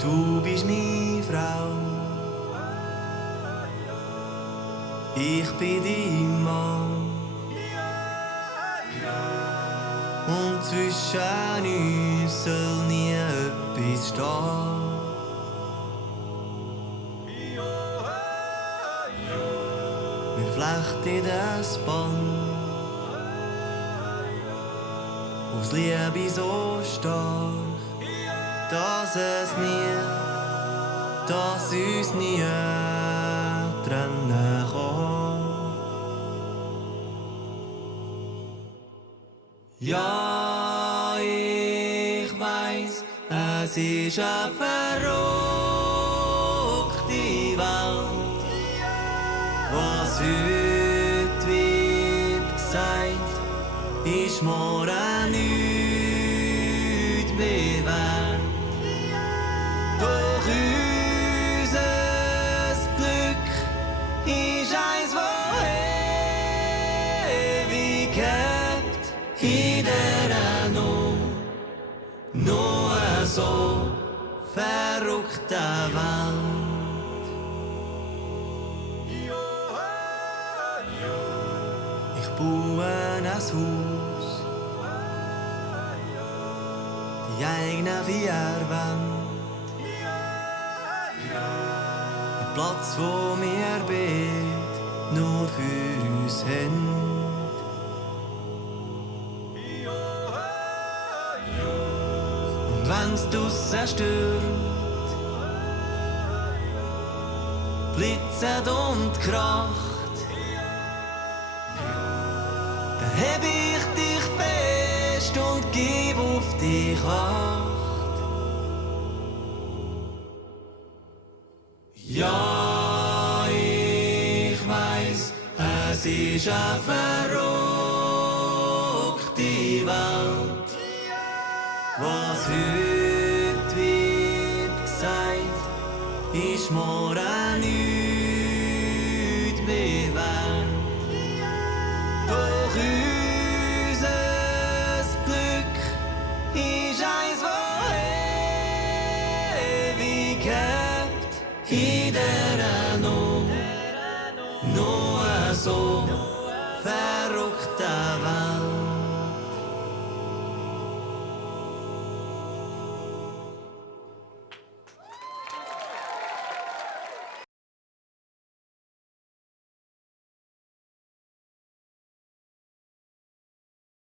Du bist meine Frau, ich bin dein Mann. Und zwischen uns soll nie etwas stehen. Wir flechten das Band aus Liebe so stark, dass uns nie trennen kann. Ja, ich weiss, es ist eine verrückte Welt. Was heute wird gesagt, ist morgen nicht mehr wert. Doch unser Glück ist eins, das ewig hält. In dieser noch so verrückten Welt. Ich baue ein Haus, die eigenen vier Wände. Ein Platz, wo wir beide nur für uns haben. Und wenn's draussen stürmt, blitzet und kracht, dann heb ich dich fest und gib auf dich Acht. Ja, ich weiss, es ist eine verrückte Welt. Was heute wird gesagt, ist morgen nicht mehr wert. Doch unser Glück ist eins, das ewig hält. In dieser noch so verrückten Welt.